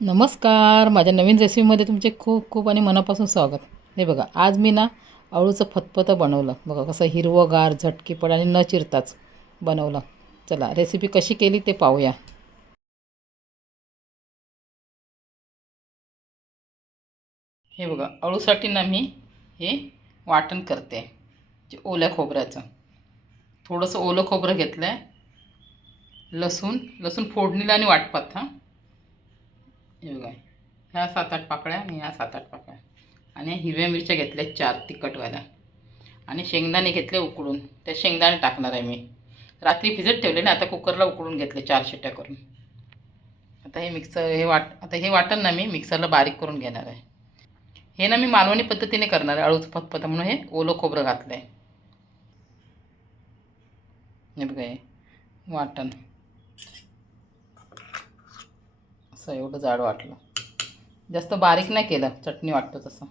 नमस्कार माझ्या नवीन रेसिपीमध्ये तुमचे खूप खूप आणि मनापासून स्वागत. हे बघा आज मी ना अळूचं फतफतं बनवलं. बघा कसं हिरवंगार झटकीपड आणि न चिरताच बनवलं. चला रेसिपी कशी केली ते पाहूया. हे बघा अळूसाठी ना मी हे वाटण करते. जे ओल्या खोबऱ्याचं. थोडंसं ओलं खोबरं घेतलं आहे लसूण लसूण फोडणीला आणि वाटपात हां. हे बघा. ह्या सात आठ पाकळ्या आणि ह्या सात आठ पाकळ्या. आणि हिरव्या मिरच्या घेतल्या चार तिखटवाल्या. आणि शेंगदाणे घेतले उकडून. त्या शेंगदाणे टाकणार आहे मी. रात्री भिजत ठेवले ना आता कुकरला उकडून घेतले चार शिट्ट्या करून. आता हे मिक्सर हे वाट आता हे वाटण ना मी मिक्सरला बारीक करून घेणार आहे. हे ना मी मालवणी पद्धतीने करणार आहे अळूचं पतपत म्हणून हे ओलं खोबरं घातलं आहे हे बघा हे वाटण. असं एवढं जाड वाटलं. जास्त बारीक नाही केलं चटणी वाटतं तसं.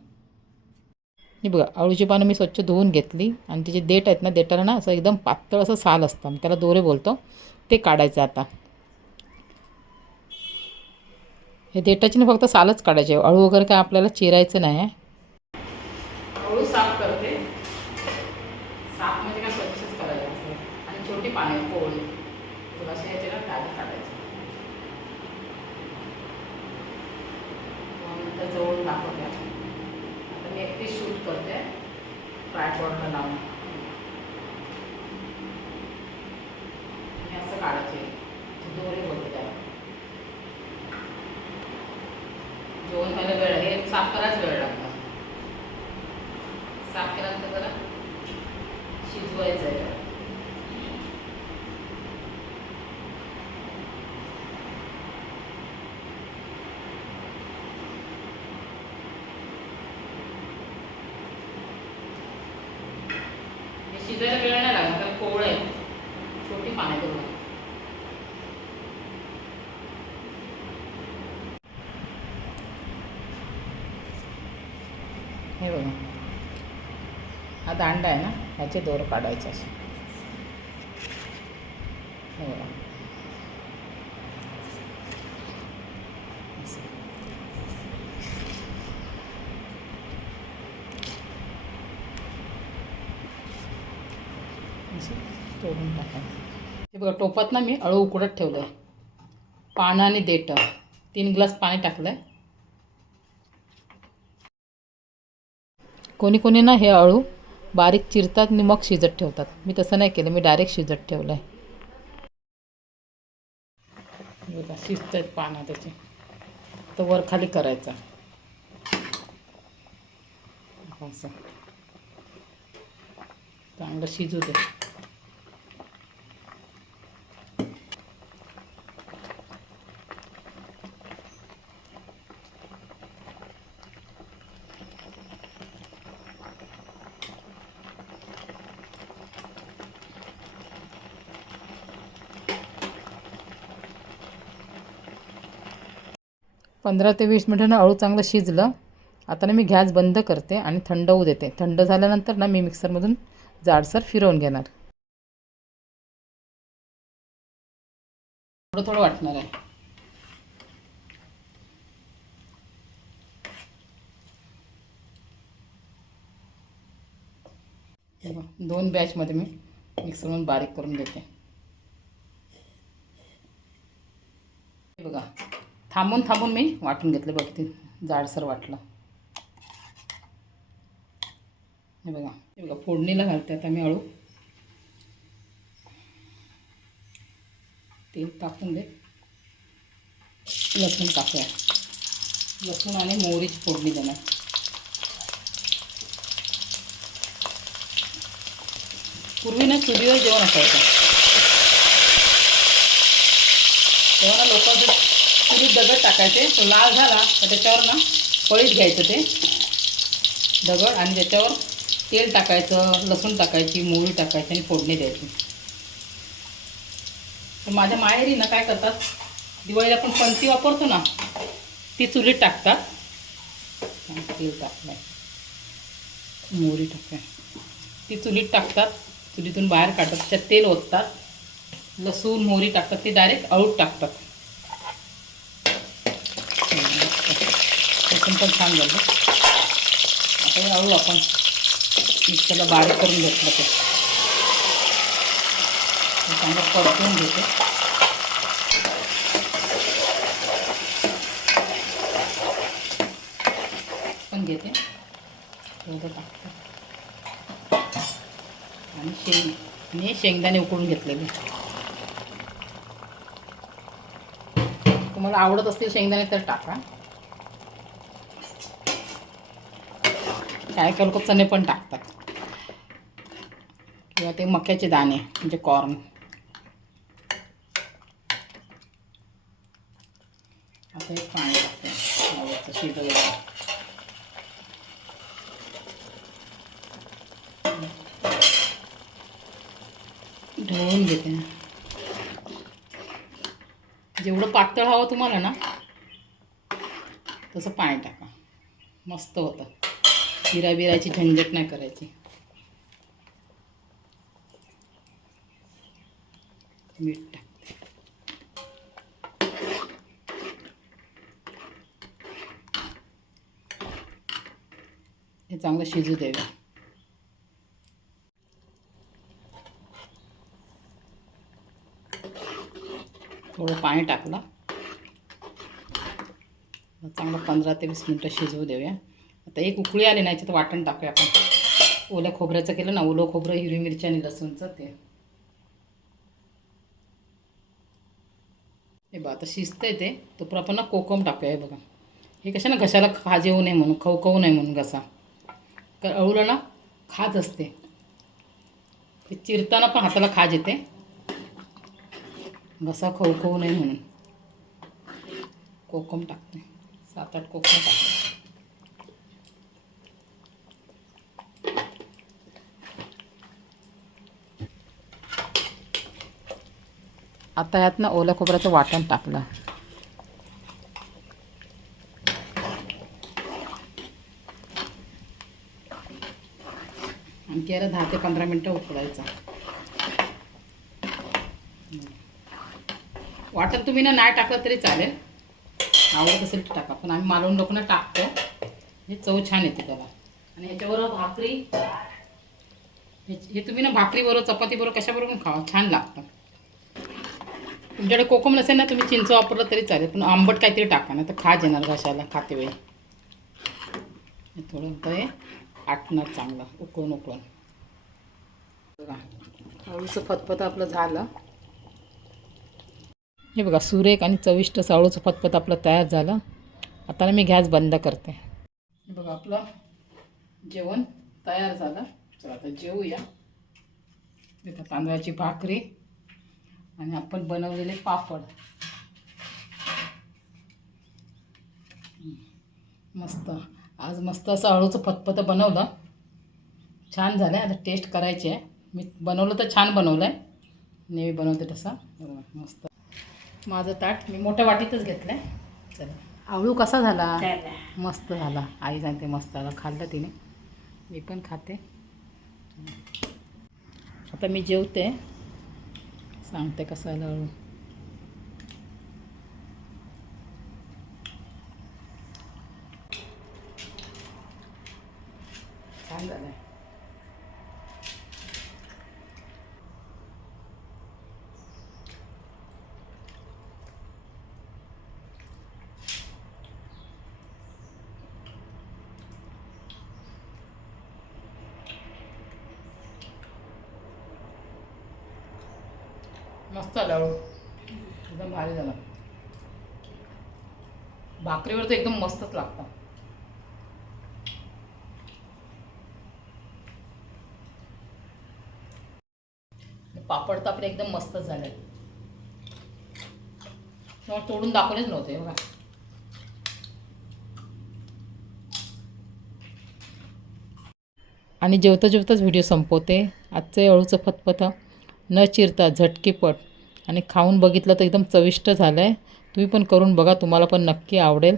हे बघा अळूची पानं मी स्वच्छ धुवून घेतली आणि तिचे देठ आहेत ना देठाला ना असं एकदम पातळ असं साल असतं. आम्ही त्याला दोरे बोलतो. ते काढायचं आता. हे देठाची ना फक्त सालच काढायचे अळू वगैरे काय आपल्याला चिरायचं नाही अळू साफ करते. साफ म्हणजे काय स्वच्छच करायचं आणि छोटी पाने पोळी तुला असे याचे ना काढ काढायचे इथं जवळून दाखवते. आता मी एकटी शूट करते. ट्रायपॉडला लावून आणि असं काढायचे दोरे बोलते त्याला जेवण व्हायला वेळ हे साफ करायच वेळ लागतो साफ केल्यानंतर जरा शिजवायचं आहे जरा. हे शिजायला वेळ नाही लागत त्याला कोवळ आहे छोटी पाने करून हे बघा. हा दांडा आहे ना ह्याचे दोर काढायचे असे. हे बघा. तोडून टाकायचं. हे बघा टोपात ना मी अळू उकडत ठेवलं आहे पानं आणि देठं तीन ग्लास पाणी टाकलं आहे कोणी कोणी ना हे अळू बारीक चिरतात आणि मग शिजत ठेवतात. मी तसं नाही केलं मी डायरेक्ट शिजत ठेवलं आहे बघा शिजत आहेत पानं त्याचे. तर वर खाली करायचा. असं. चांगलं शिजू दे. पंधरा ते वीस मिनटानं अळू चांगलं शिजलं आता ना मी गॅस बंद करते आणि थंड होऊ देते. थंड झाल्यानंतर ना मी मिक्सरमधून जाडसर फिरवून घेणार. थोडं थोडं वाटणार आहे. दोन बॅचमध्ये मी मिक्सरमधून बारीक करून घेते. बघा थांबून थांबून मी वाटून घेतलं बघ ते जाडसर वाटलं. हे बघा हे बघा फोडणीला घालते आता मी अळू तेल टाकून दे. लसूण टाकूया. लसूण आणि मोहरीची फोडणी देणार. पूर्वी ना चुलीवर जेवण असायचं. तेव्हा ना लोकांचं दगड टाकायचे. तो लाल झाला तर त्याच्यावर ना पळीत घ्यायचं ते. दगड आणि त्याच्यावर तेल टाकायचं लसूण टाकायची मोहरी टाकायची आणि फोडणी द्यायची. तर माझ्या माहेरी ना काय करतात दिवाळीला आपण पंथी वापरतो ना ती चुलीत टाकतात. तेल टाकलं मोहरी टाकल्या. ती चुलीत टाकतात चुलीतून बाहेर काढतात त्याच्यात तेल ओततात. लसूण मोहरी टाकतात ते डायरेक्ट आऊट टाकतात लसूण पण छान झालं. आता हे आपण. मिक्सरला बारीक करून घेतलं ते. चांगलं परतून घेते. पण घेते. टाकते आणि शेंग. मी शेंगदाणे उकळून घेतलेले तुम्हाला आवडत असतील शेंगदाणे तर टाका. काय काय लोक चणे पण टाकतात. किंवा ते मक्याचे दाणे म्हणजे कॉर्न असं एक पाणी टाकते शिजवलं ढवळून घेते. जेवढं पातळ हवं तुम्हाला ना तसं पाणी टाका. मस्त होतं. बिरा बिराची झंझट नाही करायची. मीठ टाकते. हे चांगलं शिजू द्यावे थोडं पाणी टाकलं. चांगलं पंधरा ते वीस मिनटं शिजवू देऊया. आता एक उकळी आली नाही तर वाटण टाकूया आपण. ओल्या खोबऱ्याचं केलं ना ओलं खोबरं हिरवी मिरची आणि लसूणचं ते. हे बघा आता शिजतंय ते. तो आपण ना कोकम टाकूया हे बघा. हे कशा ना घशाला खाज येऊ नये म्हणून खवखवू नये म्हणून घसा. कारण अळूला ना खाज असते. ते चिरताना पण हाताला खाज येते. घसा खवखवू नये म्हणून. कोकम टाकते. सात आठ कोकम टाकते. आता यातनं ओलं खोबऱ्याचं वाटण टाकलं. आणखी याला दहा ते पंधरा मिनटं उकळायचं वाटण तुम्ही ना नाही टाकलं तरी चालेल. आवडत असेल तर टाका पण आम्ही मालवण लोकांना टाकतो. हे चव छान येते त्याला. आणि ह्याच्याबरोबर भाकरी. हे हे तुम्ही ना भाकरीबरोबर चपातीबरोबर कशाबरोबर पण खावा छान लागतं. तुमच्याकडे कोकम नसेल ना तुम्ही चिंच वापरलं तरी चालेल पण आंबट काहीतरी टाका ना तर खाज येणार घशाला खाते वेळी थोडं हे आटणार चांगलं उकळून उकळून. बघा अळूचं फतफत आपलं झालं. हे बघा सुरेख आणि चविष्ट साळूचं फतफत आपलं तयार झालं. आता ना मी गॅस बंद करते. हे बघा आपलं जेवण तयार झालं. चला आता जेवूया. तांदळाची भाकरी. आणि आपण बनवलेले पापड. मस्त. आज मस्त असं अळूचं फतफतं बनवलं. छान झालं आहे आता टेस्ट करायची आहे मी बनवलं तर छान बनवलं आहे नेहमी बनवते तसं. बरोबर. मस्त. माझं ताट मी मोठ्या वाटीतच घेतलं आहे चला. आवळू कसा झाला? मस्त झाला. आई सांगते मस्त आला खाल्लं तिने. मी पण खाते. आता मी जेवते. सांगते कसं आलं अळू छान झालं आहे मस्त आलं एकदम भारी झालं. भाकरीवर तर एकदम मस्तच लागतं. पापड तर आपले एकदम मस्तच झाले. तोडून दाखवलेच नव्हते बघा. आणि जेवता जेवताच व्हिडिओ संपवते. आजचं अळूचं फतफतं. न चिरता झटकीपट. आणि खाऊन बघितलं तर एकदम चविष्ट झालं आहे तुम्ही पण करून बघा तुम्हाला पण नक्की आवडेल.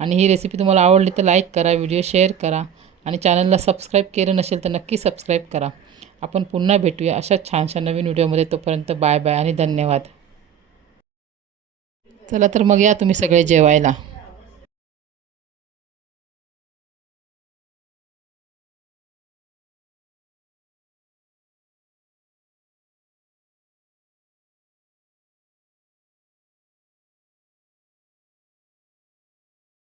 आणि ही रेसिपी तुम्हाला आवडली तर लाईक करा व्हिडिओ शेअर करा आणि चॅनलला सबस्क्राईब केलं नसेल तर नक्की सबस्क्राईब करा. आपण पुन्हा भेटूया अशा छानशा नवीन व्हिडिओमध्ये तोपर्यंत बाय बाय आणि धन्यवाद. चला तर मग या तुम्ही सगळे जेवायला.